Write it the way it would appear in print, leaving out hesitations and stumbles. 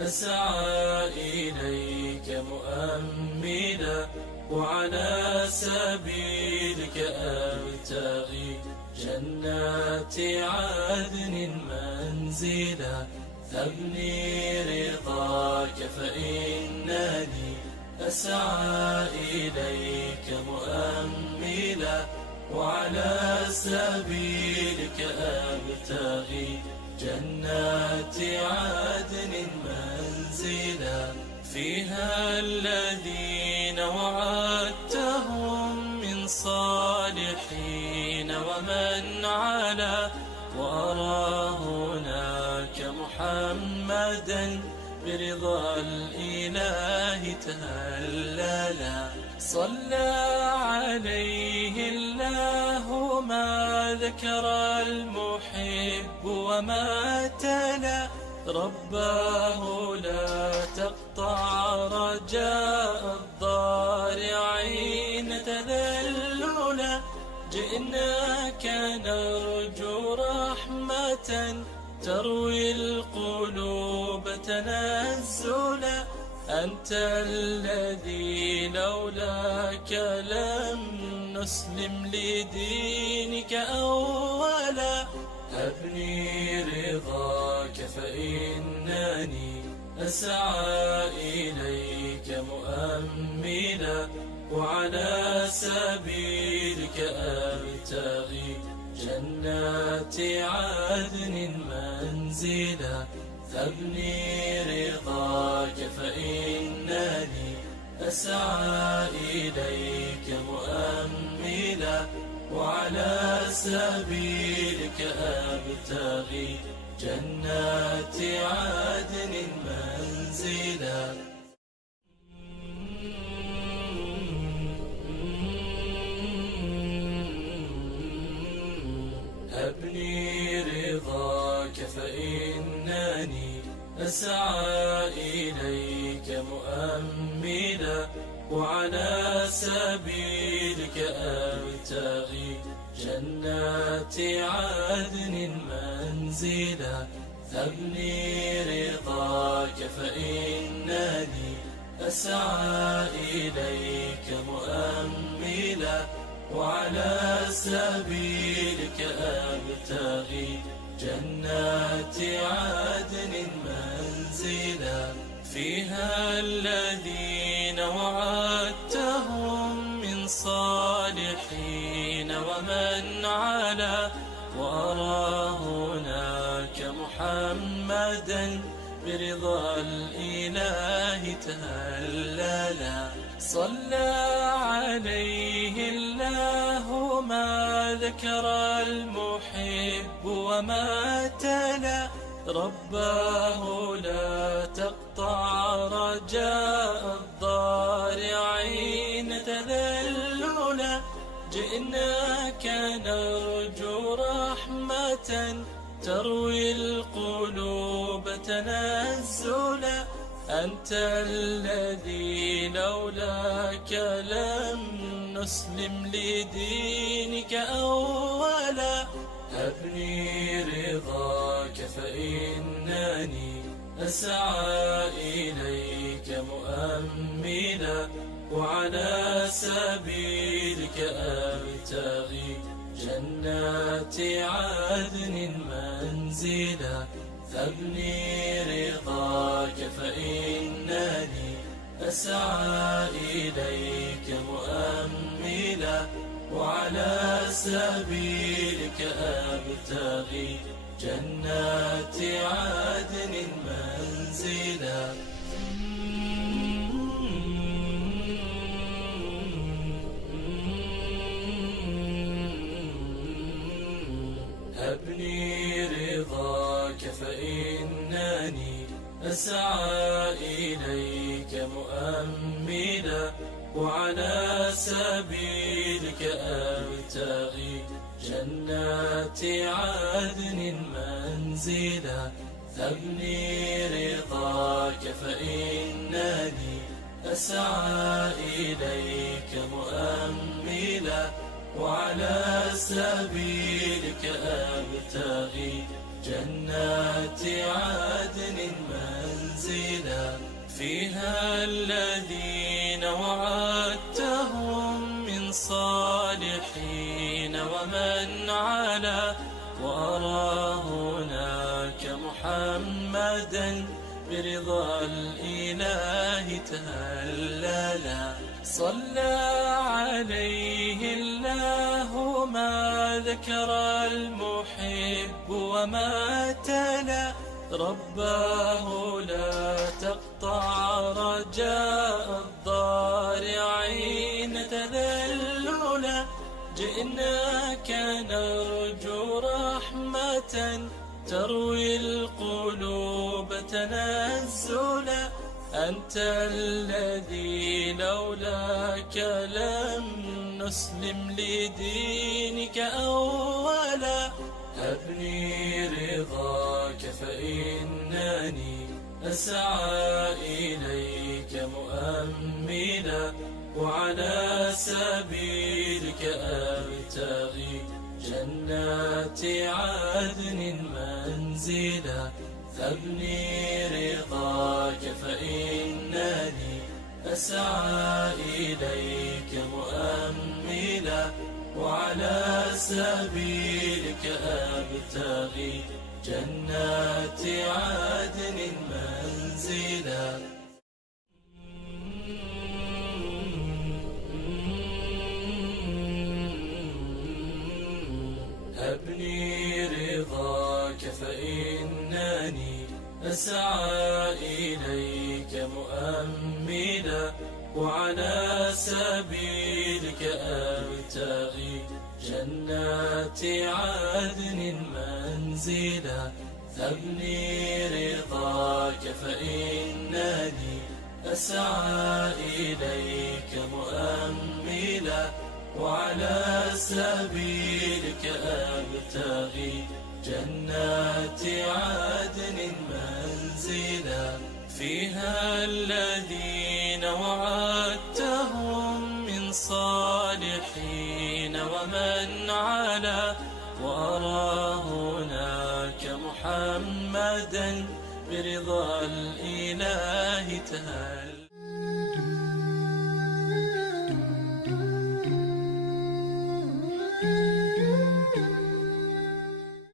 أسعى إليك مؤملا، وعلى سبيلك أبتغي جنات عدن منزلا. أبني رضاك فإنني أسعى إليك مؤملا، وعلى سبيلك أبتغي جنات عدن منزلا. فيها الذين وعدتهم من صالحين ومن علا، وأرى هناك محمدا برضا الإله تهللا. صلى عليه الله ما ذكر المحب وما تلا، رباه لا تقطع رجاء الضارعين تذللا. جئناك نرجو رحمة تروي القلوب تنزلا. أنت الذي لولاك لم نسلم لدينك أولا. أبني رضاك فإنني أسعى إليك مؤملا، وعلى سبيلك أبتغي جنات عدن منزلا. أبني رضاك فإنني أسعى إليك مؤملا، وعلى سبيلك أبتغي جنات عدن منزلا. أبني رضاك فإنني أسعى إليك مؤملا، وعلى سبيلك أبتغي جنات عدن منزلا. أبني رضاك فإنني أسعى إليك مؤملا، وعلى سبيلك أبتغي جنات عدن منزلا. فيها الذين وعدتهم من صالحين ومن علا، وأرى هناك محمدا برضا الإله تهللا. صلى عليه الله ما ذكر المحب وما تلا، رباه لا تقطع رجاء الضارعين تذللا. جئناك نرجو رحمة تروي القلوب تنزلا. أنت الذي لولاك لم نسلم لدينك أولا. أبني رضاك فإنني أسعى إليك مؤملا، وعلى سبيلك أبتغي جنات عدن منزلا. أبني رضاك فإنني أسعى إليك مؤملا، وعلى سبيلك أبتغي جنات عدن منزلا. أبني رضاك فإنني أسعى إليك مؤملا، وعلى سبيلك أبتغي جنات عدن منزلا. أبني رضاك فإنني أسعى إليك مؤملا، وعلى سبيلك أبتغي جنات عدن منزلا فيها الذين وعدتهم من صالحين ومن علا وأرى هناك محمدا برضا الإله تهللا صلى عليه الله ما ذكر المحب وما تلا رباه لا تقطع رجاء الضارعين تذللا جئناك نرجو رحمة تروي القلوب تنزلا أنت الذي لولاك لم نسلم لدينك أولا أبني رضاك فإنني أسعى إليك مؤملا وعلى سبيلك أبتغي جنات عدن منزلا أبني رضاك فإنني أسعى إليك مؤملا وعلى سبيلك أبتغي جنات عدن منزلا أبني رضاك فإنني أسعى إليك مؤملا وعلى سبيلك أبتغي جنات عدن منزلا أبني رضاك فإنني أسعى إليك مؤملا وعلى سبيلك أبتغي جنات عدن منزلا فيها الذين وعدتهم من صالحين ومن علا وأرى هناك محمدا برضا الإله تهلا